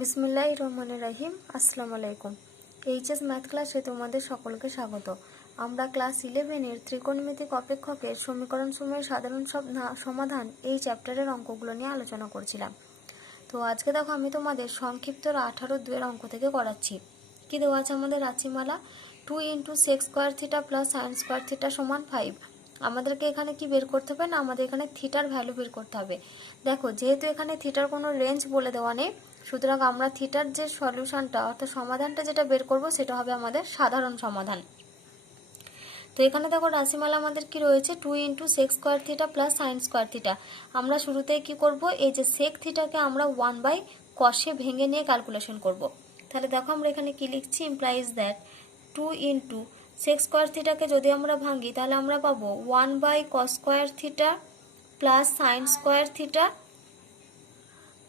বিসমিল্লাহির রহমানির রহিম। আসসালামু আলাইকুম। এইচএস ম্যাথ ক্লাসে তোমাদের সকলকে স্বাগত। আমরা ক্লাস 11-এর ত্রিকোণমিতিক অপেক্ষকের সমীকরণ সমূহের সাধারণ সমাধান এই চ্যাপ্টারের অঙ্কগুলো নিয়ে আলোচনা করছিলাম। তো আজকে দেখো আমি তোমাদের সংক্ষিপ্ত 18-2 অঙ্ক থেকে করাচ্ছি। কি দেওয়া আছে আমাদের রাশিমালা 2 × sec square theta plus sine square theta সমান 5। আমাদেরকে এখানে কি বের করতে হবে না, আমাদের এখানে থিটার ভ্যালু বের করতে হবে। দেখো যেহেতু এখানে থিটার কোনো রেঞ্জ বলে দেওয়া নেই, সুতরাং আমরা থিটার যে সলিউশনটা অর্থাৎ সমাধানটা যেটা বের করব সেটা হবে আমাদের সাধারণ সমাধান। তো এখানে দেখো রাশিমালা আমাদের কি রয়েছে 2 × sec square theta plus sine square theta. আমরা শুরুতে কি করব, এই যে sec থিটাকে আমরা 1/cos ভেঙে নিয়ে ক্যালকুলেশন করব। তাহলে দেখো আমরা এখানে কি লিখছি, ইমপ্লাইজ দ্যাট 2 × sec স্কোয়ার থিটাকে যদি আমরা ভাঙি তাহলে আমরা পাবো 1/cos square theta plus sine square theta.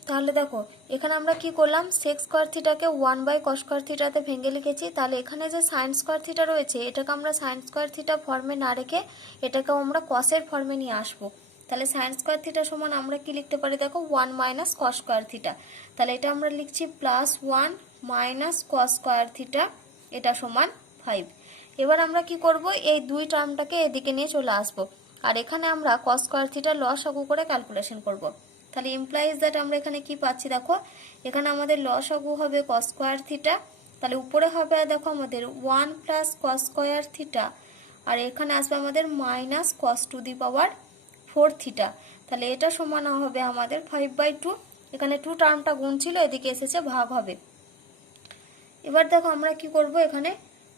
তাহলে দেখো এখানে আমরা কি করলাম, sec স্কোয়ার থিটাকে 1/cos স্কোয়ার থিটাতে ভেঙে লিখেছি। তাহলে এখানে যে সাইন স্কোয়ার থিটা রয়েছে এটাকে আমরা সাইন স্কোয়ার থিটা ফর্মে না রেখে এটাকেও আমরা কসের ফর্মে নিয়ে আসবো। তাহলে সাইন স্কোয়ার থিটা সমান আমরা কি লিখতে পারি, দেখো 1 - cos স্কোয়ার থিটা। তাহলে এটা আমরা লিখছি +1 - cos স্কোয়ার থিটা, এটা সমান 5। এবার আমরা কি করব, এই দুই টার্মটাকে এদিকে নিয়ে চলে আসবো, আর এখানে আমরা cos স্কোয়ার থিটার লসাগু করে ক্যালকুলেশন করব। তাহলে ইমপ্লাইজ দ্যাট আমরা এখানে কি পাচ্ছি, দেখো এখানে আমাদের লসাগু হবে cos স্কোয়ার থিটা, তাহলে উপরে হবে দেখো আমাদের 1 + cos স্কোয়ার থিটা, আর এখানে আসবে আমাদের -cos⁴ থিটা। তাহলে এটা সমান হবে আমাদের 5/2। এখানে 2 টার্মটা গুণ ছিল, এদিকে এসেছে ভাগ হবে। এবার দেখো আমরা কি করব, এখানে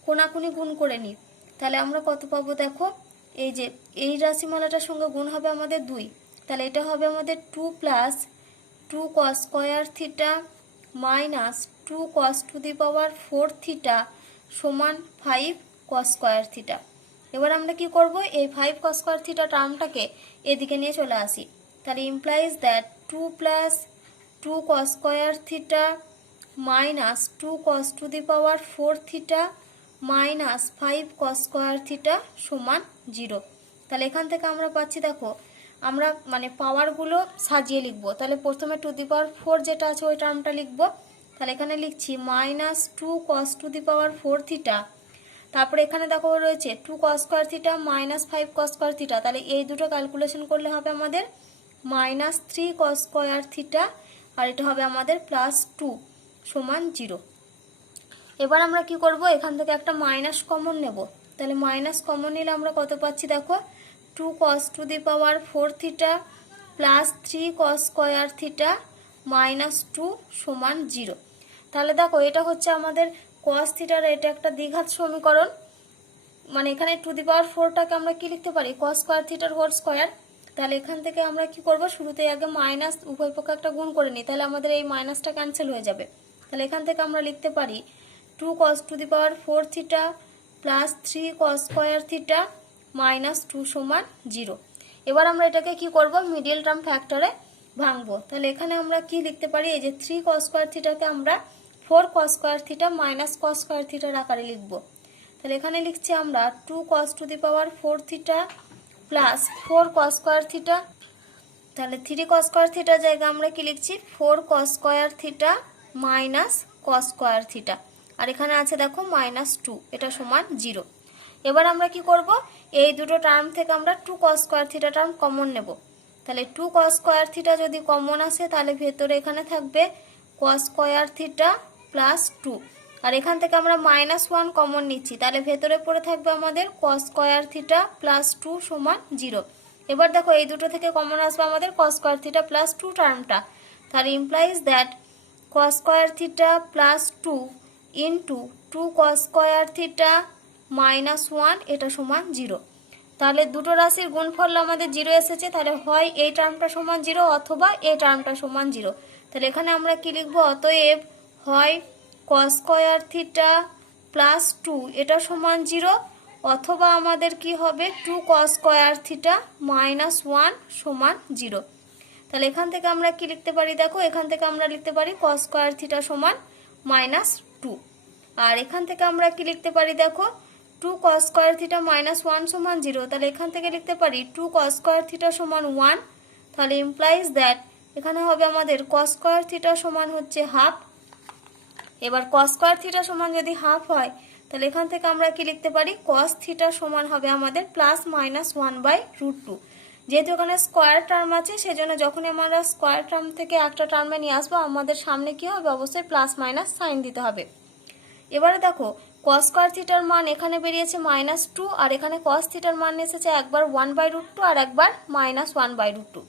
কোনাকুনি গুণ করে নিই। তাহলে আমরা কত পাবো, দেখো এই যে এই রাশিমালাটার সঙ্গে গুণ হবে আমাদের 2, তাহলে এটা হবে আমাদের 2 + 2 cos square theta - 2 cos⁴ theta সমান 5 cos স্কোয়ার থিটা। এবার আমরা কি করব, এই 5 cos স্কোয়ার থিটা টার্মটাকে এদিকে নিয়ে চলে আসি। তাহলে implies that 2 + 2 cos square theta - 2 cos⁴ theta -5 cos square theta সমান 0। তাহলে এখান থেকে আমরা পাচ্ছি, দেখো আমরা মানে পাওয়ারগুলো সাজিয়ে লিখবো। তাহলে প্রথমে 2⁴ যেটা আছে ওই টার্মটা লিখবো। তাহলে এখানে লিখছি -2 cos⁴ থিটা, তারপরে এখানে দেখো রয়েছে 2 cos square theta -5 cos square theta. তাহলে এই দুটো ক্যালকুলেশন করলে হবে আমাদের -3 cos স্কোয়ার থিটা, আর এটা হবে আমাদের +2 সমান 0। এবার আমরা কি করব, এখান থেকে একটা মাইনাস কমন নেব। তাহলে মাইনাস কমন নিলে আমরা কত পাচ্ছি, দেখো 2 cos⁴ theta +3 cos square theta -2 সমান 0। তাহলে দেখো এটা হচ্ছে আমাদের cos থিটার এটা একটা দ্বিঘাত সমীকরণ। মানে এখানে 2⁴টাকে আমরা কি লিখতে পারি, cos স্কোয়ার থিটার হোল স্কোয়ার। তাহলে এখান থেকে আমরা কি করব, শুরুতেই আগে মাইনাস উভয় পক্ষে একটা গুণ করে নিই, তাহলে আমাদের এই মাইনাসটা ক্যান্সেল হয়ে যাবে। তাহলে এখান থেকে আমরা লিখতে পারি 2 cos⁴ theta +3 cos square theta -2 সমান 0। এবার আমরা এটাকে কি করব, মিডল টার্ম ফ্যাক্টরে ভাঙবো। তাহলে এখানে আমরা কি লিখতে পারি, এই যে 3 cos স্কোয়ার থিটাকে আমরা 4 cos square theta -cos square থিটার আকারে লিখবো। তাহলে এখানে লিখছি আমরা 2 cos⁴ theta +4 cos square theta. তাহলে 3 cos স্কোয়ার থিটার জায়গায় আমরা কি লিখছি, 4 cos square theta -cos square theta, আর এখানে আছে দেখো -2, এটা সমান 0। এবার আমরা কি করব, এই দুটো টার্ম থেকে আমরা 2 cos square theta term common নেব। তাহলে 2 cos স্কোয়ার থিটা যদি কমন আসে তাহলে ভেতরে এখানে থাকবে cos স্কোয়ার থিটা +2, আর এখান থেকে আমরা -1 কমন নিচ্ছি, তাহলে ভেতরে পড়ে থাকবে আমাদের cos স্কোয়ার থিটা +2 সমান 0। এবার দেখো এই দুটো থেকে কমন আসবে আমাদের cos স্কোয়ার থিটা +2 টার্মটা। তাহলে implies that cos square theta +2 × 2 cos square theta -1 এটা সমান 0। তাহলে দুটো রাশির গুণফল আমাদের 0 এসেছে, তাহলে হয় এই টার্মটা সমান 0 অথবা এই টার্মটা সমান 0। তাহলে এখানে আমরা কি লিখবো, অতএব হয় cos স্কোয়ার থিটা +2 এটা সমান 0, অথবা আমাদের কি হবে 2 cos স্কোয়ার থিটা -1 সমান 0। তাহলে এখান থেকে আমরা কি লিখতে পারি, দেখো এখান থেকে আমরা লিখতে পারি cos স্কোয়ার থিটা সমান -2, আর এখান থেকে আমরা কি লিখতে পারি, দেখো 2 cos স্কোয়ার থিটা -1 সমান 0। তাহলে এখান থেকে লিখতে পারি 2 cos স্কোয়ার থিটা সমান 1। তাহলে ইমপ্লাইজ দ্যাট এখানে হবে আমাদের cos স্কোয়ার থিটা সমান হচ্ছে ½ এবার কস স্কোয়ার থিটা সমান যদি হাফ হয় তাহলে এখান থেকে আমরা কি লিখতে পারি, কস থিটা সমান হবে আমাদের +-1/√2। যেহেতু এখানে স্কোয়ার টার্ম আছে সেজন্য যখন আমরা স্কোয়ার টার্ম থেকে একটা টার্মে নিয়ে আসবো আমাদের সামনে কি হবে, অবশ্যই প্লাস মাইনাস সাইন দিতে হবে। এবারে দেখো কস স্কোয়ার থিটার মান এখানে বেরিয়েছে -2 আর এখানে কস থিটার মান এসেছে একবার 1/√2 আর একবার -1/√2।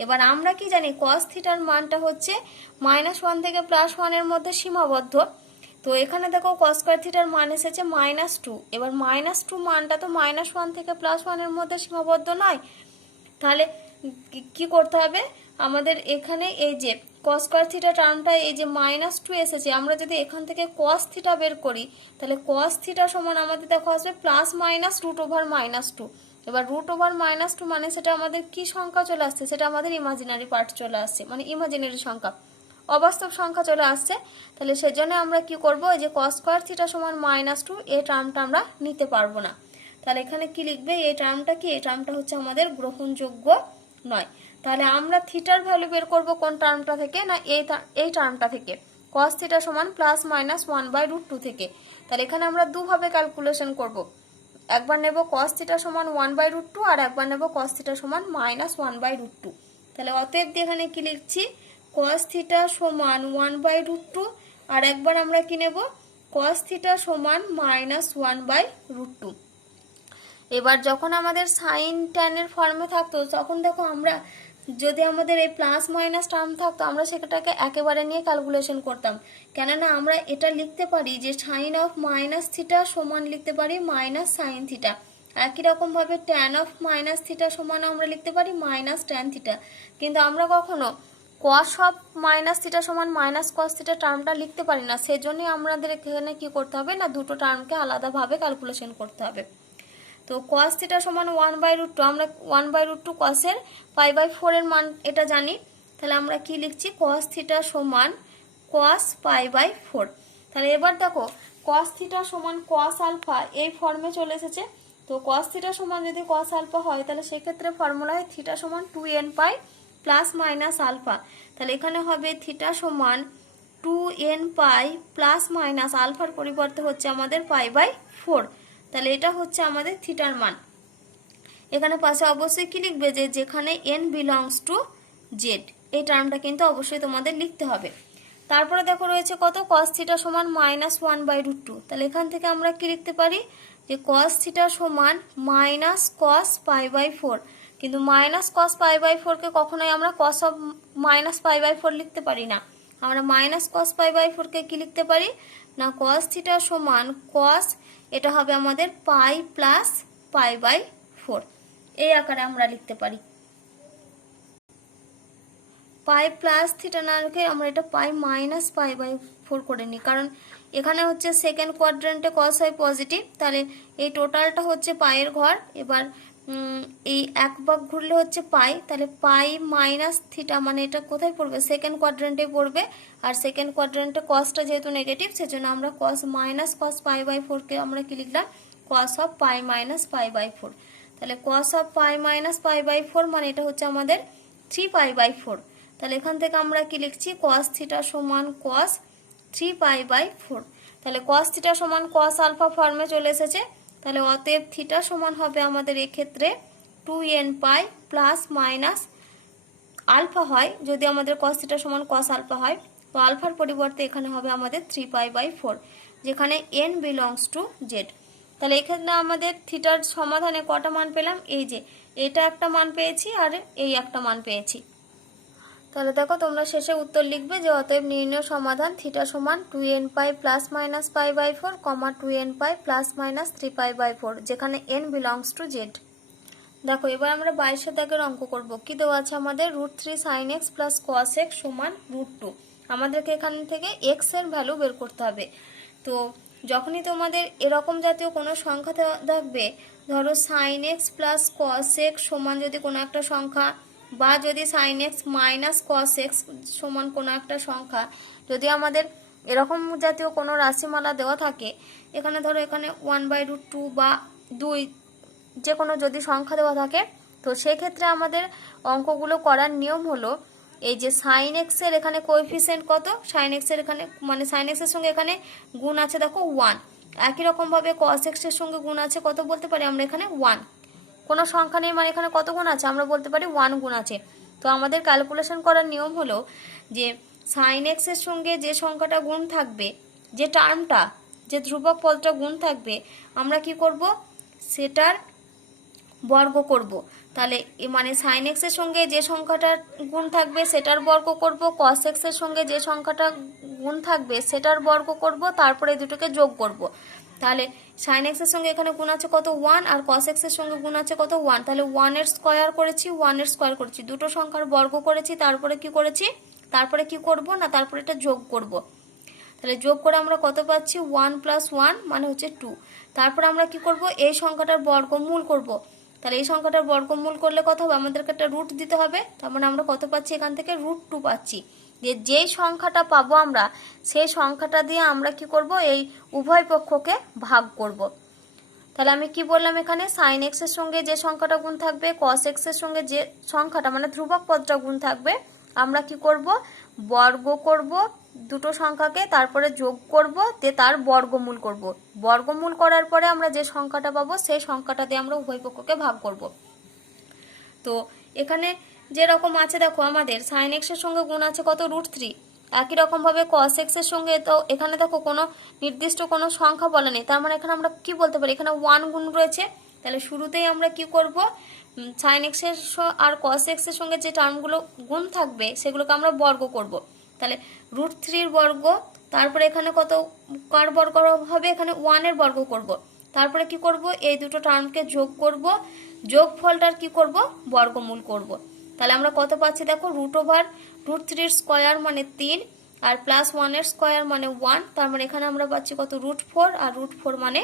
এবার আমরা কি জানি, কস থিটার মানটা হচ্ছে -1 থেকে +1 এর মধ্যে সীমাবদ্ধ। তো এখানে দেখো কস স্কোয়ার থিটার মান এসেছে -2। এবার -2 মানটা তো -1 থেকে +1 এর মধ্যে সীমাবদ্ধ নয়, তাহলে কি করতে হবে আমাদের, এখানে এই যে কস স্কোয়ার থিটা টার্মটা এই যে -2 এসেছে, আমরা যদি এখান থেকে কস থিটা বের করি তাহলে কস থিটা সমান আমাদের দেখো আসবে +-√2। এবার √2 মানে সেটা আমাদের কি সংখ্যা চলে আসছে, সেটা আমাদের ইমাজিনারি পার্ট চলে আসছে, মানে ইমাজিনারি সংখ্যা, অবাস্তব সংখ্যা চলে আসছে। তাহলে সেজন্য আমরা কি করব, এই যে কস স্কোয়ার থিটা সমান -2 এই টার্মটা আমরা নিতে পারবো না। তাহলে এখানে কি লিখবে, এই টার্মটা কি, এই টার্মটা হচ্ছে আমাদের গ্রহণযোগ্য নয়। তাহলে আমরা থিটার ভ্যালু বের করব কোন টার্মটা থেকে, না এই টার্মটা থেকে, কস থিটা সমান +-1/√2 থেকে। তাহলে এখানে আমরা দুভাবে ক্যালকুলেশন করব, একবার নেব কস থিটা সমান 1/√2 আর একবার নেব কস থিটা সমান -1/√2। তাহলে অতএব এখানে কি লিখছি, কস থিটা সমান 1/√2 আর একবার আমরা কি নেব, কস থিটা সমান -1/√2। এবার যখন আমাদের সাইন ট্যানের ফর্মে থাকতো তখন দেখো আমরা যদি আমাদের এই প্লাস মাইনাস টার্ম থাকতো আমরা সেটাকে একেবারে নিয়ে ক্যালকুলেশন করতাম, কেননা আমরা এটা লিখতে পারি যে সাইন অফ মাইনাস থিটা সমান লিখতে পারি মাইনাস সাইন থিটা। একই রকমভাবে ট্যান অফ মাইনাস থিটা সমান আমরা লিখতে পারি মাইনাস ট্যান থিটা। কিন্তু আমরা কখনো কস অফ মাইনাস থিটা সমান মাইনাস কস থিটা টার্মটা লিখতে পারি না, সেজন্যই আমাদের এখানে কি করতে হবে না, দুটো টার্মকে আলাদাভাবে ক্যালকুলেশন করতে হবে। তো cos থিটা সমান 1/√2, আমরা 1/√2 কসের π/4 এর মান এটা জানি। তাহলে আমরা কি লিখছি, cos থিটা সমান cos π/4। তাহলে এবার দেখো cos থিটা সমান cos আলফা এই ফর্মে চলে এসেছে। তো cos থিটা সমান যদি cos আলফা হয় তাহলে সেক্ষেত্রে ফর্মুলা হয় থিটা সমান 2nπ ± আলফা। তাহলে এখানে হবে থিটা সমান 2nπ ± আলফার পরিবর্তে হচ্ছে আমাদের π/4। তাহলে এটা হচ্ছে আমাদের থিটার মান। এখানে পাশে অবশ্যই কি লিখবে, যে যেখানে n বিলংস টু জেড, এই টার্মটা কিন্তু অবশ্যই তোমাদের লিখতে হবে। তারপরে দেখো রয়েছে কত, cos থিটা সমান -1/√2। তাহলে এখান থেকে আমরা কি লিখতে পারি, যে cos থিটা সমান -cos π/4। কিন্তু -cos π/4 কে কখনোই আমরা cos অফ -π/4 লিখতে পারি না। আমরা -cos π/4 কে কি লিখতে পারি না, cos থিটা সমান cos, এটা হবে আমাদের π + π/4, এই আকারে আমরা লিখতে পারি। π প্লাস থিটা না রেখে আমরা এটা π - π/4 করে নিই, কারণ এখানে হচ্ছে সেকেন্ড কোয়াড্রেন্টে cos হয় পজিটিভ, তাহলে এই টোটালটা হচ্ছে পায়ের ঘর। এবার এই এক ভাগ ঘুরলে হচ্ছে পাই, তাহলে π - থিটা মানে এটা কোথায় পড়বে, সেকেন্ড কোয়াড্রেন্টে পড়বে। আর সেকেন্ড কোয়াড্রেন্টে কসটা যেহেতু নেগেটিভ সেজন্য আমরা cos -cos π/4 কে আমরা কি লিখলাম, cos অফ π - π/4। তাহলে cos অফ π - π/4 মানে এটা হচ্ছে আমাদের 3π/4। তাহলে এখান থেকে আমরা কি লিখছি, cos থিটা সমান cos 3π/4। তাহলে cos থিটা সমান cos আলফা ফর্মে চলে এসেছে। তাহলে অতএব থিটা সমান হবে আমাদের এক্ষেত্রে 2nπ ± আলফা হয়, যদি আমাদের cos থিটা সমান cos আলফা হয়, তো আলফার পরিবর্তে এখানে হবে আমাদের 3π/4, যেখানে n বিলংস টু জেড। তাহলে এখানে আমাদের থিটার সমাধানে কটা মান পেলাম, এই যে এটা একটা মান পেয়েছি আর এই একটা মান পেয়েছি। তাহলে দেখো তোমরা শেষে উত্তর লিখবে যে অতএব নির্ণয় সমাধান থিটা সমান 2nπ ± π/4, 2nπ ± 3π/4, যেখানে n বিলংস টু জেড। দেখো এবার আমরা 22 দাগের অঙ্ক করব। কি দেওয়া আছে আমাদের, √3 sin x + cos x সমান √2। আমাদেরকে এখান থেকে x এর ভ্যালু বের করতে হবে। তো যখনই তোমাদের এরকম জাতীয় কোনো সংখ্যা থাকবে, ধরো sin x + cos x সমান যদি কোনো একটা সংখ্যা, বা যদি sin x - cos x সমান কোনো একটা সংখ্যা, যদি আমাদের এরকম জাতীয় কোনো রাশিমালা দেওয়া থাকে, এখানে ধরো এখানে 1/√2 বা 2 যে কোনো যদি সংখ্যা দেওয়া থাকে, তো সেক্ষেত্রে আমাদের অঙ্কগুলো করার নিয়ম হলো এই যে সাইন এক্স এর এখানে কোএফিসিয়েন্ট কত, সাইন এক্স এর এখানে মানে সাইন এক্স এর সঙ্গে এখানে গুণ আছে দেখো 1। একই রকমভাবে কস এক্স এর সঙ্গে গুণ আছে কত বলতে পারি আমরা এখানে 1। কোনো সংখ্যা নেই মানে এখানে কত গুণ আছে আমরা বলতে পারি 1 গুণ আছে। তো আমাদের ক্যালকুলেশন করার নিয়ম হলো যে সাইন এক্স এর সঙ্গে যে সংখ্যাটা গুণ থাকবে, যে টার্মটা যে ধ্রুবক পদটা গুণ থাকবে, আমরা কি করব সেটার বর্গ করব। তাহলে মানে সাইন এক্স এর সঙ্গে যে সংখ্যাটার গুণ থাকবে সেটার বর্গ করব, কস এক্স এর সঙ্গে যে সংখ্যাটা গুণ থাকবে সেটার বর্গ করব, তারপরে এই দুটোকে যোগ করব। তাহলে সাইন এক্স এর সঙ্গে এখানে গুণ আছে কত 1, আর কস এক্স এর সঙ্গে গুণ আছে কত 1। তাহলে 1 এর স্কয়ার করেছি, 1 এর স্কয়ার করেছি, দুটো সংখ্যার বর্গ করেছি, তারপরে কি করেছি, তারপরে কি করব না তারপরে এটা যোগ করব। তাহলে যোগ করে আমরা কত পাচ্ছি 1 + 1 মানে হচ্ছে 2। তারপর আমরা কি করব এই সংখ্যাটার বর্গমূল করব। তাহলে এই সংখ্যাটার বর্গমূল করলে কত হবে, আমাদেরকে একটা রুট দিতে হবে। তার মানে আমরা কত পাচ্ছি এখান থেকে √2 পাচ্ছি। যেই সংখ্যাটা পাবো আমরা সেই সংখ্যাটা দিয়ে আমরা কি করব এই উভয় পক্ষকে ভাগ করব। তাহলে আমি কি বললাম এখানে সাইন এক্স এর সঙ্গে যে সংখ্যাটা গুণ থাকবে, কস এক্স এর সঙ্গে যে সংখ্যাটা মানে ধ্রুবক পদটা গুণ থাকবে, আমরা কি করব বর্গ করব দুটো সংখ্যাকে, তারপরে যোগ করব, দিয়ে তার বর্গমূল করব। বর্গমূল করার পরে আমরা যে সংখ্যাটা পাবো সেই সংখ্যাটা দিয়ে আমরা উভয় পক্ষকে ভাগ করব। তো এখানে যেরকম আছে দেখো আমাদের সাইন এক্স এর সঙ্গে গুণ আছে কত √3। একই রকমভাবে কস এক্স এর সঙ্গে, তো এখানে দেখো কোনো নির্দিষ্ট কোনো সংখ্যা বলা নেই, তার মানে এখানে আমরা কি বলতে পারি এখানে 1 গুণ রয়েছে। তাহলে শুরুতেই আমরা কি করব সাইন এক্স এর আর কস এক্স এর সঙ্গে যে টার্মগুলো গুণ থাকবে সেগুলোকে আমরা বর্গ করব। তাহলে √3 বর্গ, তারপরে এখানে কত কার বর্গ হবে, এখানে 1 এর বর্গ করব। তারপরে কি করব এই দুটো টার্মকে যোগ করব, যোগফলটার কি করব বর্গমূল করব। তাহলে আমরা কত পাচ্ছি দেখো √3 এর স্কয়ার মানে 3, আর +1 এর স্কয়ার মানে 1। তার মানে এখানে আমরা পাচ্ছি কত √4, আর √4 মানে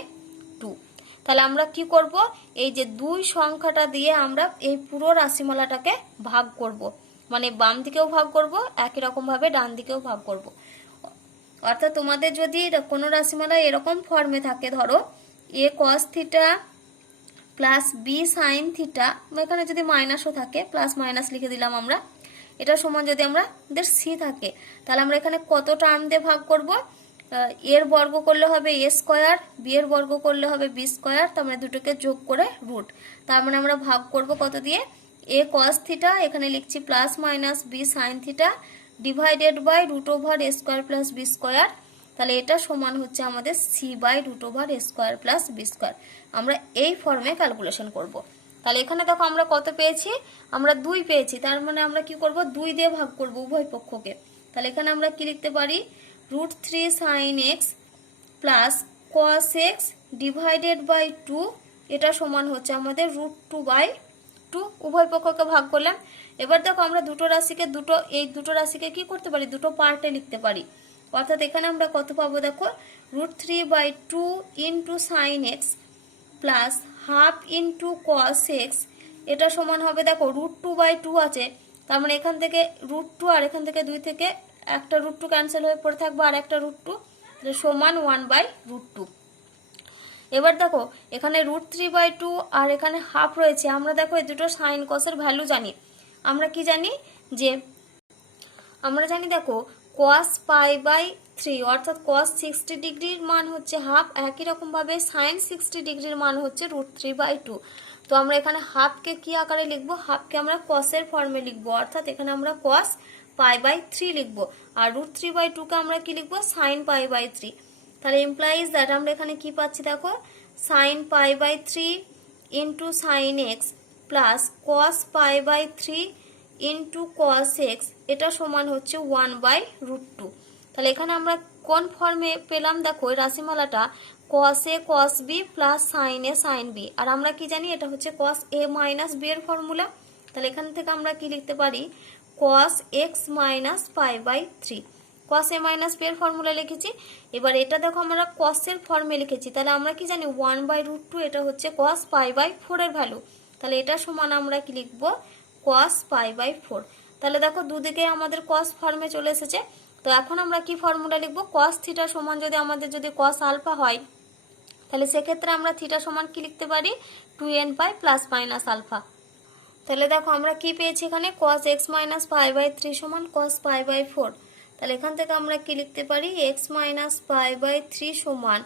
2। তাহলে আমরা কি করব এই যে দুই সংখ্যাটা দিয়ে আমরা এই পুরো রাশিমালাটাকে ভাগ করব, মানে বাম দিকেও ভাগ করব একই রকম ভাবে ডান দিকেও ভাগ করব। অর্থাৎ তোমাদের যদি কোনো রাশিমালা এরকম ফর্মে থাকে, ধরো a cos theta plus b sin theta, এখানে যদি মাইনাসও থাকে প্লাস মাইনাস লিখে দিলাম আমরা, এটা সমান যদি আমাদের c থাকে, তাহলে আমরা এখানে কত টার্ম দিয়ে ভাগ করব, এর বর্গ করলে হবে a স্কয়ার, b এর বর্গ করলে হবে b স্কয়ার, তার মানে দুটোকে যোগ করে রুট। তার মানে আমরা ভাগ করব কত দিয়ে a cos থিটা, এখানে লিখছি plus minus b sin theta divided by √a square plus b square. তাহলে এটা সমান হচ্ছে আমাদের c/√a square plus b square. আমরা এই ফর্মে ক্যালকুলেশন করব। তাহলে এখানে দেখো আমরা কত পেয়েছি, আমরা 2 পেয়েছি, তার মানে আমরা কি করব 2 দিয়ে ভাগ করব উভয় পক্ষকে। তাহলে এখানে আমরা কি লিখতে পারি √3 sin x plus cos x divided by 2, এটা সমান হচ্ছে আমাদের √2/2, উভয় পক্ষকে ভাগ করলাম। এবার দেখো আমরা এই দুটো রাশিকে কি করতে পারি, দুটো পার্টে লিখতে পারি। অর্থাৎ এখানে আমরা কত পাবো দেখো √3/2 into sine x plus half into cos x, এটা সমান হবে দেখো √2/2 আছে, তার মানে এখান থেকে √2 আর এখান থেকে 2 থেকে একটা √2 ক্যান্সেল হয়ে পড়ে থাকবে আর একটা √2, সমান 1/√2। এবার দেখো এখানে √3/2 আর এখানে হাফ রয়েছে, আমরা দেখো এই দুটো সাইন কসের ভ্যালু জানি। আমরা কি জানি যে আমরা জানি দেখো cos π/3 অর্থাৎ cos 60 ডিগ্রির মান হচ্ছে হাফ, একই রকম ভাবে sin 60 ডিগ্রির মান হচ্ছে √3/2। তো আমরা এখানে হাফকে কি আকারে লিখবো, হাফকে আমরা cos এর ফর্মে লিখবো, অর্থাৎ এখানে আমরা cos π/3 লিখবো, আর √3/2 কে আমরা কি লিখবো sin π/3। তাহলে ইমপ্লাইজ দ্যাট আমরা এখানে কি পাচ্ছি দেখো sin π/3 into sin x plus cos π/3 into cos x, এটা সমান হচ্ছে 1/√2। তাহলে এখানে আমরা কোন ফর্মে পেলাম দেখো এই রাশিমালাটা cos a cos b plus sin a sin b, আর আমরা কি জানি এটা হচ্ছে cos a মাইনাস b এর ফর্মুলা। তাহলে এখান থেকে আমরা কি লিখতে পারি cos x minus π/3, cos a minus b এর ফর্মুলা লিখেছি। এবার এটা দেখো আমরা cos এর ফর্মে লিখেছি, তাহলে আমরা কি জানি 1/√2, এটা হচ্ছে cos π/4 এর ভ্যালু। তাহলে এটা সমান আমরা কি লিখবো cos π/4। তাহলে দেখো দুদিকে আমাদের cos ফর্মে চলে এসেছে। তো এখন আমরা কি ফর্মুলা লিখবো, cos থিটা সমান যদি আমাদের cos আলফা হয়, তাহলে সেক্ষেত্রে আমরা থিটা সমান কি লিখতে পারি 2nπ প্লাস মাইনাস আলফা। তাহলে দেখো আমরা কি পেয়েছি এখানে cos x minus pi by 3 সমান cos পাই বাই 4। তাহলে এখান থেকে আমরা কি লিখতে পারি x মাইনাস পাই বাই 3 সমান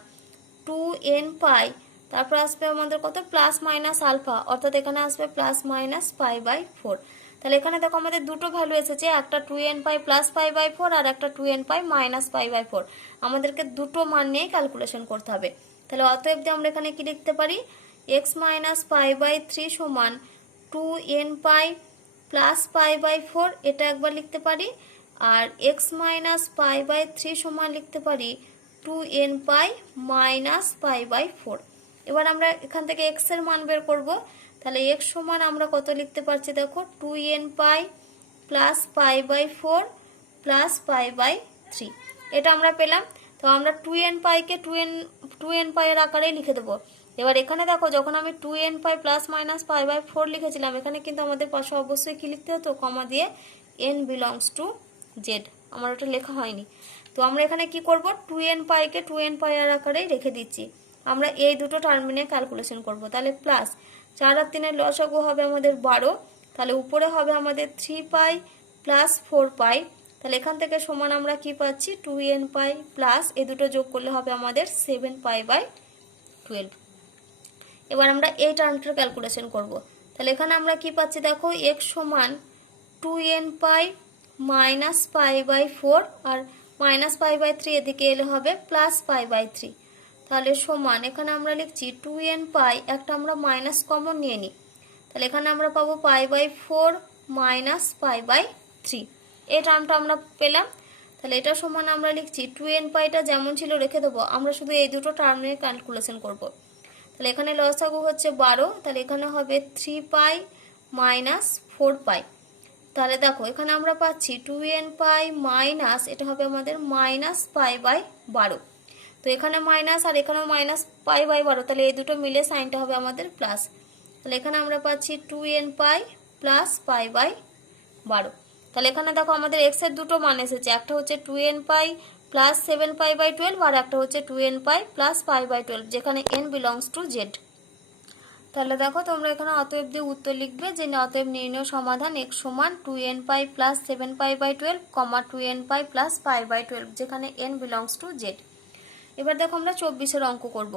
2n পাই, তারপর আসবে আমাদের কত প্লাস মাইনাস আলফা, অর্থাৎ এখানে আসবে প্লাস মাইনাস পাই বাই 4। তাহলে এখানে দেখো আমাদের দুটো ভ্যালু এসেছে, একটা 2n pi plus pi by 4 আর একটা 2n pi minus pi by 4। আমাদেরকে দুটো মান নিয়ে ক্যালকুলেশন করতে হবে। তাহলে অতএব আমরা এখানে কি লিখতে পারি x মাইনাস পাই বাই 3 সমান 2n pi plus pi by 4, এটা একবার লিখতে পারি। আর x মাইনাস পাই বাই 3 সমান লিখতে পারি 2n pi minus pi by 4। এবার আমরা এখান থেকে x এর মান বের করব। তাহলে x সমান আমরা কত লিখতে পারছি দেখো 2n pi plus pi by 4 plus pi by 3, এটা আমরা পেলাম। তো আমরা 2n পাইকে 2n পাইয়ের আকারে লিখে দেবো। এবার এখানে দেখো যখন আমি 2n pi plus minus pi by 4 লিখেছিলাম, এখানে কিন্তু আমাদের পাশে অবশ্যই কি লিখতে হতো কমা দিয়ে n বিলংস টু z, আমার ওটা লেখা হয়নি। তো আমরা এখানে কি করব 2n পাইকে 2n পাইয়ের আকারেই রেখে দিচ্ছি। আমরা এই দুটো টার্মিনে ক্যালকুলেশন করব। তাহলে প্লাস 4 আর 3 এর লসাগু হবে আমাদের 12, তাহলে উপরে হবে আমাদের 3 পাই প্লাস 4 পাই। তাহলে এখান থেকে সমান আমরা কি পাচ্ছি 2n পাই প্লাস এই দুটো যোগ করলে হবে আমাদের 7 পাই বাই 12। এবার আমরা এই টার্মটার ক্যালকুলেশন করব। তাহলে এখানে আমরা কি পাচ্ছি দেখো x সমান 2n pi minus pi by 4 আর মাইনাস পাই বাই 3 এদিকে এলে হবে প্লাস পাই বাই 3। তাহলে সমান এখানে আমরা লিখছি 2n পাই, একটা আমরা মাইনাস কমন নিয়ে নিই, তাহলে এখানে আমরা পাবো pi by 4 minus pi by 3, এই টার্মটা আমরা পেলাম। তাহলে এটা সমান আমরা লিখছি 2n পাইটা যেমন ছিল রেখে দেবো, আমরা শুধু এই দুটো টার্ম নিয়ে ক্যালকুলেশন করব। তাহলে এখানে লসাগু হচ্ছে 12, তাহলে এখানে হবে 3 পাই মাইনাস 4 পাই। তাহলে দেখো এখানে আমরা পাচ্ছি 2n পাই মাইনাস, এটা হবে আমাদের মাইনাস পাই বাই 12। তো এখানে মাইনাস আর এখানেও মাইনাস পাই বাই 12, তাহলে এই দুটো মিলে সাইনটা হবে আমাদের প্লাস। তাহলে এখানে আমরা পাচ্ছি 2n pi plus pi by 12। তাহলে এখানে দেখো আমাদের x এর দুটো মান এসেছে, একটা হচ্ছে 2n pi plus 7 pi by 12 আর একটা হচ্ছে 2n pi plus pi by 12, যেখানে n বিলংস টু z। তাহলে দেখো তোমরা এখানে অতএব দিয়ে উত্তর লিখবে যে অতএব নির্ণয় সমাধান x সমান 2n pi plus 7 pi by 12 comma 2n pi plus pi by 12, যেখানে n বিলংস টু z। এবার দেখো আমরা 24 অঙ্ক করব।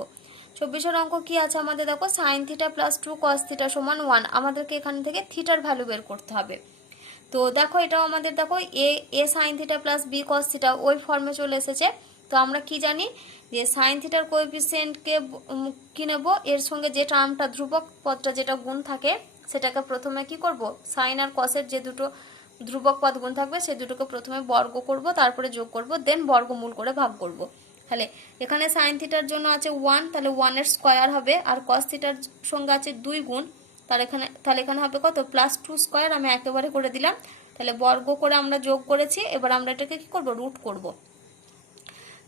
24 অঙ্ক কি আছে আমাদের দেখো sine theta plus 2 cos theta সমান 1, আমাদেরকে এখান থেকে থিটার ভ্যালু বের করতে হবে। তো দেখো এটাও আমাদের দেখো a sine theta plus b cos theta ওই ফর্মে চলে এসেছে। তো আমরা কি জানি যে সাইন থিটার কোএফিসিয়েন্টকে কি নেব, এর সঙ্গে যে টার্মটা ধ্রুবক পদটা যেটা গুণ থাকে সেটাকে প্রথমে কি করব সাইন আর কসের যে দুটো ধ্রুবক পদ গুণ থাকবে সেই দুটোকে প্রথমে বর্গ করব, তারপরে যোগ করব, দেন বর্গমূল করে ভাগ করব। তাহলে এখানে সাইন থিটার জন্য আছে 1, তাহলে 1 এর স্কয়ার হবে, আর কস থিটার সঙ্গে আছে 2 গুণ, তাহলে এখানে হবে কত প্লাস 2 স্কয়ার, আমি একেবারে করে দিলাম। তাহলে বর্গ করে আমরা যোগ করেছি, এবার আমরা এটাকে কি করব রুট করব।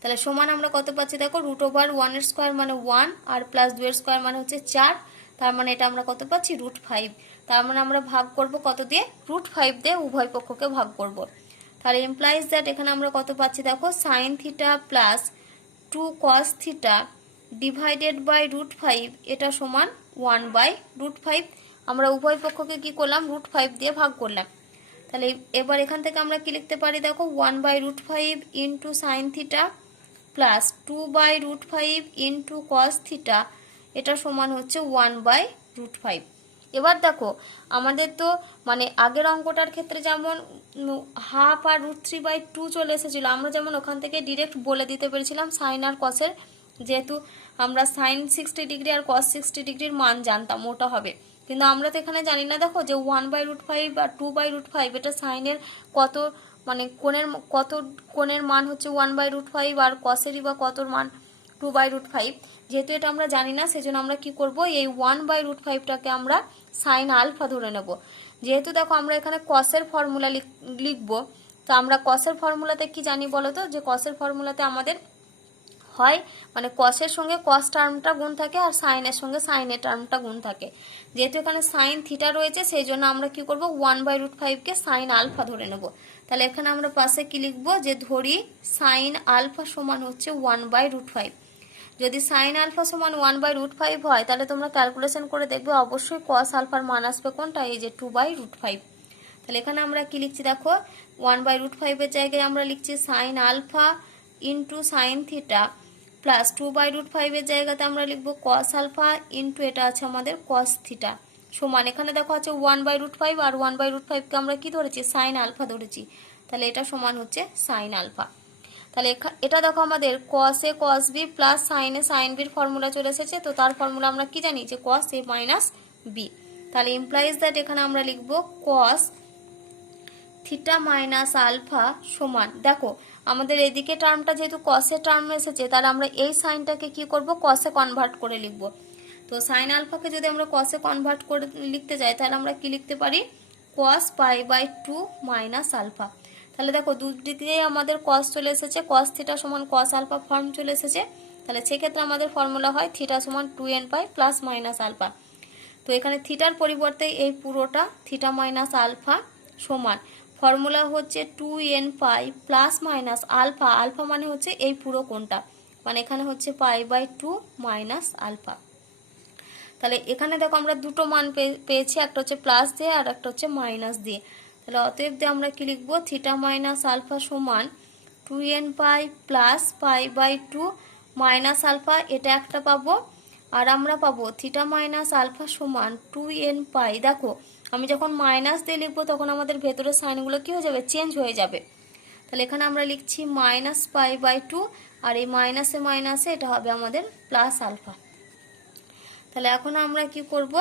তাহলে সমান আমরা কত পাচ্ছি দেখো রুট ওভার 1 এর স্কয়ার মানে 1 আর প্লাস 2 এর স্কয়ার মানে হচ্ছে 4, তার মানে এটা আমরা কত পাচ্ছি রুট 5। তার মানে আমরা ভাগ করব কত দিয়ে রুট 5 দিয়ে উভয় পক্ষকে ভাগ করব। তাহলে ইমপ্লাইজ দ্যাট এখানে আমরা কত পাচ্ছি দেখো sine theta plus 2 cos theta divided by root 5, এটা সমান 1 বাই রুট 5। আমরা উভয় পক্ষকে কি করলাম রুট 5 দিয়ে ভাগ করলাম। তাহলে এবার এখান থেকে আমরা কি লিখতে পারি দেখো 1 by root 5 into sine theta plus 2 by root 5 into cos theta, এটা সমান হচ্ছে 1 বাই রুট 5। এবার দেখো আমাদের তো মানে আগের অঙ্কটার ক্ষেত্রে যেমন হাফ আর রুট 3/2 চলে এসেছিল, আমরা যেমন ওখান থেকে ডিরেক্ট বলে দিতে পেরেছিলাম সাইন আর কসের, যেহেতু আমরা সাইন 60 ডিগ্রি আর কস 60 ডিগ্রির মান জানতাম ওটা হবে, কিন্তু আমরা তো এখানে জানি না দেখো যে 1 বাই রুট 5 আর 2 বাই রুট 5 এটা সাইনের কত মানে কোণের মান হচ্ছে 1 বাই রুট 5 আর কসেরই বা কতর মান 2 বাই রুট 5। যেহেতু এটা আমরা জানি না সেজন্য আমরা কি করব এই 1 বাই রুট 5টাকে আমরা সাইন আলফা ধরে নেব। যেহেতু দেখো আমরা এখানে কসের ফর্মুলা লিখব, তো আমরা কসের ফর্মুলাতে কি জানি বলো তো যে কসের ফর্মুলাতে আমাদের হয় মানে কসের সঙ্গে কস টার্মটা গুণ থাকে আর সাইনের সঙ্গে সাইনের টার্মটা গুণ থাকে। যেহেতু এখানে সাইন থিটা রয়েছে সেই জন্য আমরা কি করব 1 বাই রুট 5কে সাইন আলফা ধরে নেব। তাহলে এখানে আমরা পাশে কি লিখব যে ধরি সাইন আলফা সমান হচ্ছে 1 বাই রুট 5। যদি সাইন আলফা সমান 1/√5 হয় তাহলে তোমরা ক্যালকুলেশন করে দেখবে অবশ্যই কস আলফার মান আসবে কোনটা, এই যে 2/√5। তাহলে এখানে আমরা কি লিখছি দেখো, 1/√5 এর জায়গায় আমরা লিখছি sine alpha into sine theta plus 2/√5 এর জায়গাতে আমরা লিখবো কস আলফা ইন্টু এটা আছে আমাদের কস থিটা সমান, এখানে দেখো আছে 1/√5 আর 1/√5 কে আমরা কি ধরেছি, সাইন আলফা ধরেছি। তাহলে এটা সমান হচ্ছে সাইন আলফা। তাহলে এটা দেখো আমাদের cos a cos b plus sin a sin b এর ফর্মুলা চলে এসেছে। তো তার ফর্মুলা আমরা কি জানি, যে cos a মাইনাস b। তাহলে ইমপ্লাইজ দ্যাট এখানে আমরা লিখব cos থিটা মাইনাস আলফা সমান, দেখো আমাদের এদিকে টার্মটা যেহেতু cos এর টার্ম এসেছে, তাহলে আমরা এই সাইনটাকে কি করব, cos এ কনভার্ট করে লিখব। তো সাইন আলফাকে যদি আমরা cos এ কনভার্ট করে লিখতে যাই তাহলে আমরা কি লিখতে পারি, cos π/2 মাইনাস আলফা। তাহলে দেখো দুদিকেই আমাদের cos চলে এসেছে, cos থিটা সমান cos আলফা ফর্ম চলে এসেছে। তাহলে সেক্ষেত্রে আমাদের ফর্মুলা হয় থিটা সমান 2n pi plus minus alpha. তো এখানে থিটার পরিবর্তে এই পুরোটা থিটা মাইনাস আলফা সমান ফর্মুলা হচ্ছে 2n pi plus minus alpha, alpha মানে হচ্ছে এই পুরো কোণটা, মানে এখানে হচ্ছে π/2 মাইনাস আলফা। তাহলে এখানে দেখো আমরা দুটো মান পেয়েছি, একটা হচ্ছে প্লাস দিয়ে আর একটা হচ্ছে মাইনাস দিয়ে। তাহলে অতএব দিয়ে আমরা কি লিখবো, থিটা মাইনাস আলফা সমান 2n pi plus π/2 minus alpha, এটা একটা পাবো। আর আমরা পাবো থিটা মাইনাস আলফা সমান 2n পাই। দেখো আমি যখন মাইনাস দিয়ে লিখবো তখন আমাদের ভেতরের সাইনগুলো কি হয়ে যাবে, চেঞ্জ হয়ে যাবে। তাহলে এখানে আমরা লিখছি মাইনাস π/2 আর এই মাইনাসে মাইনাসে এটা হবে আমাদের প্লাস আলফা। তাহলে এখন আমরা কি করব,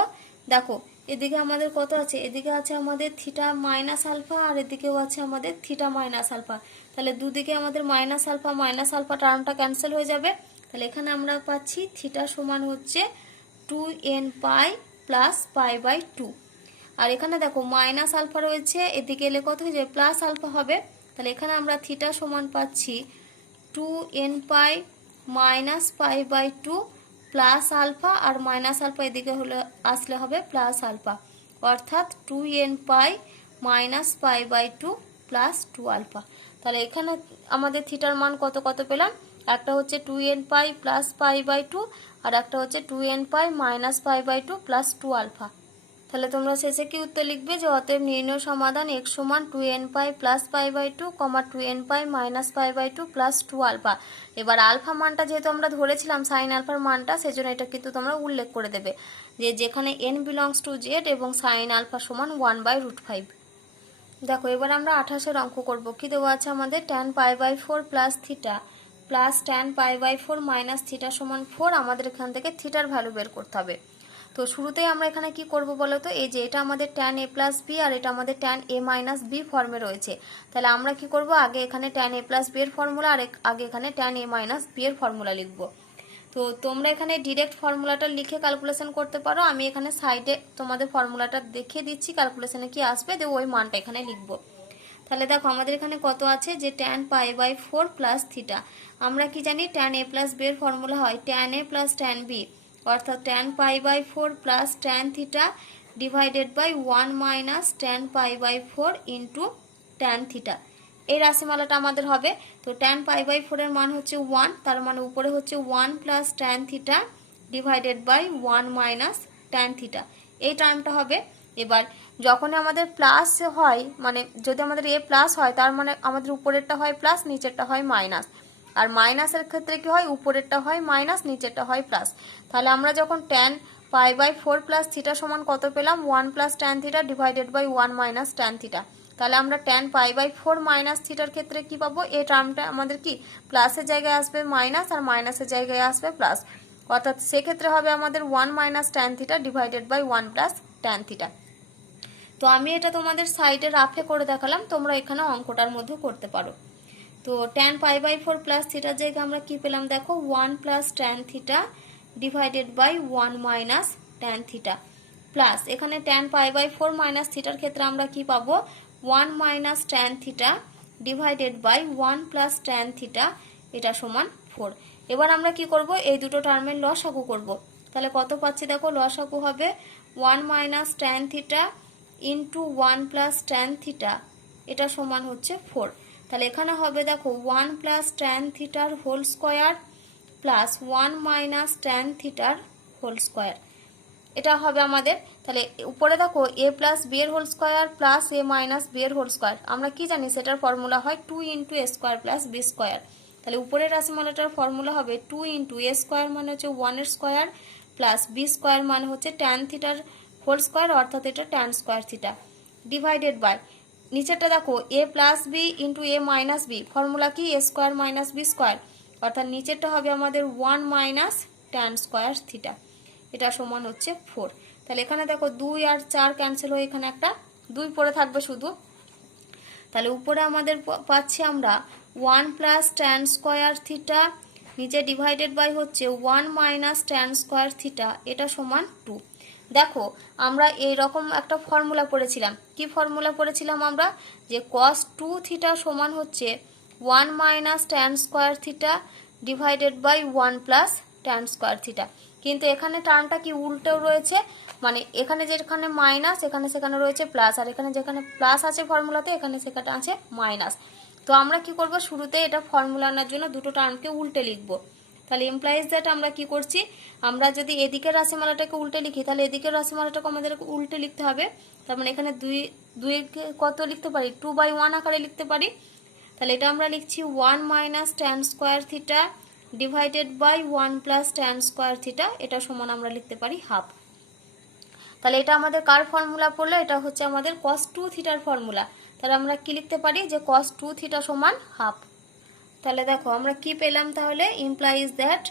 দেখো এদিকে আমাদের কত আছে, এদিকে আছে আমাদের থিটা মাইনাস আলফা আর এদিকেও আছে আমাদের থিটা মাইনাস আলফা। তাহলে দুদিকে আমাদের মাইনাস আলফা টার্মটা ক্যান্সেল হয়ে যাবে। তাহলে এখানে আমরা পাচ্ছি থিটা সমান হচ্ছে 2n পাই প্লাস π/2। আর এখানে দেখো মাইনাস আলফা রয়েছে, এদিকে এলে কত হয়ে যাবে, প্লাস আলফা হবে। তাহলে এখানে আমরা থিটা সমান পাচ্ছি 2n pi minus π/2 plus alpha, আর মাইনাস আলফা এদিকে হলে আসলে হবে প্লাস আলফা, অর্থাৎ 2n pi minus π/2 plus 2 alpha. তাহলে এখানে আমাদের থিটার মান কত কত পেলাম, একটা হচ্ছে 2n পাই প্লাস π/2 আর একটা হচ্ছে 2n pi minus π/2 plus 2 alpha. তাহলে তোমরা শেষে কি উত্তর লিখবে, যে অতএব নির্ণয় সমাধান x সমান 2n pi plus π/2, 2n pi minus π/2 plus 2 alpha. এবার আলফা মানটা যেহেতু আমরা ধরেছিলাম সাইন আলফার মানটা, সেজন্য এটা কিন্তু তোমরা উল্লেখ করে দেবে যে যেখানে n বিলংস টু z এবং সাইন আলফা সমান 1/√5। দেখো এবার আমরা 28-এর অঙ্ক করব। কি দেওয়া আছে আমাদের, tan π/4 plus theta plus tan π/4 minus theta সমান 4। আমাদের এখান থেকে থিটার ভ্যালু বের করতে হবে। তো শুরুতেই আমরা এখানে কি করব বলো তো, এই যে এটা আমাদের tan a প্লাস b আর এটা আমাদের tan a মাইনাস b ফর্মে রয়েছে। তাহলে আমরা কি করব, আগে এখানে tan a প্লাস b এর ফর্মুলা আর আগে এখানে tan a মাইনাস b এর ফর্মুলা লিখব। তো তোমরা এখানে ডিরেক্ট ফর্মুলাটা লিখে ক্যালকুলেশন করতে পারো, আমি এখানে সাইডে তোমাদের ফর্মুলাটা দেখিয়ে দিচ্ছি ক্যালকুলেশনে কি আসবে, দিয়ে ওই মানটা এখানে লিখব। তাহলে দেখো আমাদের এখানে কত আছে, যে tan π/4 প্লাস থিটা, আমরা কি জানি tan a প্লাস b এর ফর্মুলা হয় tan a plus tan b, অর্থাৎ tan π/4 plus tan theta divided by 1 minus tan π/4 into tan theta. এই রাশিমালাটা আমাদের হবে। তো tan π/4 এর মান হচ্ছে 1, তার মানে উপরে হচ্ছে 1 plus tan theta divided by 1 minus tan theta, এই টার্মটা হবে। এবার যখন আমাদের প্লাস হয়, মানে যদি আমাদের a প্লাস হয় তার মানে আমাদের উপরেরটা হয় প্লাস নিচেরটা হয় মাইনাস, আর মাইনাসের ক্ষেত্রে কি হয়, উপরেরটা হয় মাইনাস নিচেরটা হয় প্লাস। তাহলে আমরা যখন tan π/4 প্লাস থিটা সমান কত পেলাম, 1 plus tan theta divided by 1 minus tan theta. তাহলে আমরা tan π/4 মাইনাস থিটার ক্ষেত্রে কি পাবো, এই টার্মটা আমাদের কি প্লাসের জায়গায় আসবে মাইনাস আর মাইনাসের জায়গায় আসবে প্লাস, অর্থাৎ সেক্ষেত্রে হবে আমাদের 1 minus tan theta divided by 1 plus tan theta. তো আমি এটা তোমাদের সাইডে রাফে করে দেখালাম, তোমরা এখানে অঙ্কটার মধ্যে করতে পারো। তো tan π/4 প্লাস থিটার জায়গায় আমরা কি পেলাম, দেখো 1 plus tan theta divided by 1 minus tan theta plus এখানে tan π/4 মাইনাস থিটার ক্ষেত্রে আমরা কি পাবো, 1 minus tan theta divided by 1 plus tan theta, এটা সমান 4। এবার আমরা কি করব, এই দুটো টার্মের লসাগু করব। তাহলে কত পাচ্ছি দেখো, লসাগু হবে 1 minus tan theta into 1 plus tan theta, এটা সমান হচ্ছে 4। তাহলে এখানে হবে দেখো 1 প্লাস tan থিটার whole square plus 1 minus tan থিটার হোল স্কোয়ার। এটা হবে আমাদের। তাহলে উপরে দেখো এ প্লাস বি এর whole square plus A minus B এর হোল স্কোয়ার, আমরা কি জানি সেটার ফর্মুলা হয় 2 into A square plus B square. তাহলে উপরের রাশিমালাটার ফর্মুলা হবে 2 ইন্টু এ স্কোয়ার মানে হচ্ছে 1 এর স্কোয়ার প্লাস বি স্কোয়ার মানে হচ্ছে ট্যান থিটার হোল স্কোয়ার, অর্থাৎ এটা tan square theta, divided by নিচেরটা দেখো A plus B into A minus B, formula কি A square minus B square, অর্থাৎ নিচেরটা হবে আমাদের 1 মাইনাস ট্যান স্কোয়ার থিটা, এটা সমান হচ্ছে 4। তাহলে এখানে দেখো 2 আর 4 ক্যান্সেল হয়ে এখানে একটা 2 পড়ে থাকবে শুধু। তাহলে উপরে আমাদের পাচ্ছি আমরা 1 প্লাস ট্যান স্কোয়ার থিটা, নিচে ডিভাইডেড বাই হচ্ছে 1 মাইনাস ট্যান স্কোয়ার থিটা, এটা সমান 2। দেখো আমরা এইরকম একটা ফর্মুলা পড়েছিলাম, কি ফর্মুলা পড়েছিলাম আমরা, যে cos 2 থিটা সমান হচ্ছে 1 minus tan square theta divided by 1 plus tan square theta. কিন্তু এখানে টার্মটা কি উল্টেও রয়েছে, মানে এখানে যেখানে মাইনাস এখানে সেখানে রয়েছে প্লাস, আর এখানে যেখানে প্লাস আছে ফর্মুলাতে এখানে সেখানে আছে মাইনাস। তো আমরা কি করব, শুরুতে এটা ফর্মুলা আনার জন্য দুটো টার্মকে উল্টে লিখব। তাহলে ইমপ্লাইজ দ্যাট আমরা কি করছি, আমরা যদি এদিকের রাশিমালাটাকে উল্টে লিখি তাহলে এদিকের রাশিমালাটাকে আমাদের উল্টে লিখতে হবে। তার মানে এখানে 2 কত লিখতে পারি, 2/1 আকারে লিখতে পারি। তাহলে এটা আমরা লিখছি 1 minus tan square theta divided by 1 plus tan square theta, এটা সমান আমরা লিখতে পারি হাফ। তাহলে এটা আমাদের কার ফর্মুলা পড়লো, এটা হচ্ছে আমাদের cos 2 থিটার ফর্মুলা। তাহলে আমরা কি লিখতে পারি, যে cos 2 থিটা সমান হাফ। তাহলে দেখো আমরা কি পেলাম, তাহলে ইমপ্লাইজ দ্যাট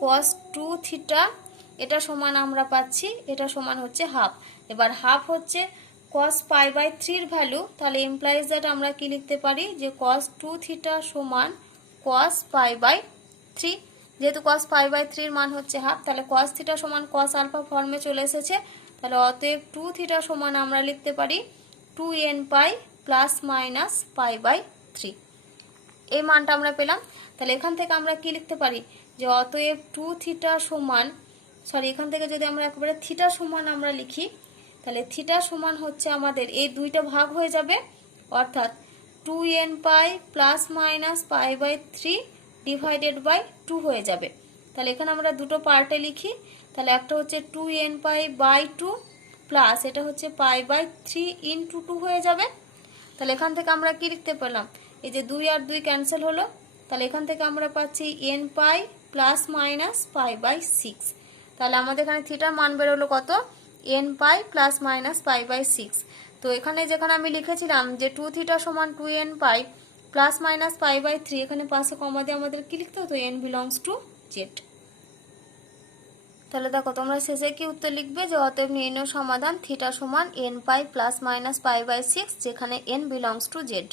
cos 2 থিটা এটা সমান আমরা পাচ্ছি, এটা সমান হচ্ছে হাফ। এবার হাফ হচ্ছে cos π/3 এর ভ্যালু, তাহলে ইমপ্লাইজ দ্যাট আমরা কি লিখতে পারি, যে cos 2 থিটা সমান cos π/3। যেহেতু cos π/3 এর মান হচ্ছে হাফ, তাহলে cos থিটা সমান cos আলফা ফর্মে চলে এসেছে। তাহলে অতএব 2 থিটা সমান আমরা লিখতে পারি 2n পাই প্লাস মাইনাস π/3, এই মানটা আমরা পেলাম। তাহলে এখান থেকে আমরা কি লিখতে পারি, যে অতএব 2 থিটা সমান, এখান থেকে যদি আমরা একেবারে থিটা সমান আমরা লিখি, তাহলে থিটা সমান হচ্ছে আমাদের এই দুইটা ভাগ হয়ে যাবে, অর্থাৎ 2n pi plus minus π/3 divided by 2 হয়ে যাবে। তাহলে এখানে আমরা দুটো পার্টে লিখি, তাহলে একটা হচ্ছে 2n পাই বাই 2 প্লাস এটা হচ্ছে π/3 ইন্টু 2 হয়ে যাবে। তাহলে এখান থেকে আমরা কি লিখতে পেলাম, এই যে 2 আর 2 ক্যান্সেল হলো, তাহলে এখান থেকে আমরা পাচ্ছি n পাই প্লাস মাইনাস π/6। তাহলে আমাদের এখানে থিটার মান বেরোলো কত, n পাই প্লাস মাইনাস π/6। তো এখানে যেখানে আমি লিখেছিলাম যে 2 থিটা সমান 2n পাই প্লাস মাইনাস π/3, এখানে পাশে কমা দিয়ে আমাদের কি লিখতে হতো, n বিলংস টু জেড। তাহলে দেখো তোমরা শেষে কি উত্তর লিখবে, যে অতএব নির্ণয় সমাধান থিটা সমান n পাই প্লাস মাইনাস π/6, যেখানে n বিলংস টু জেড।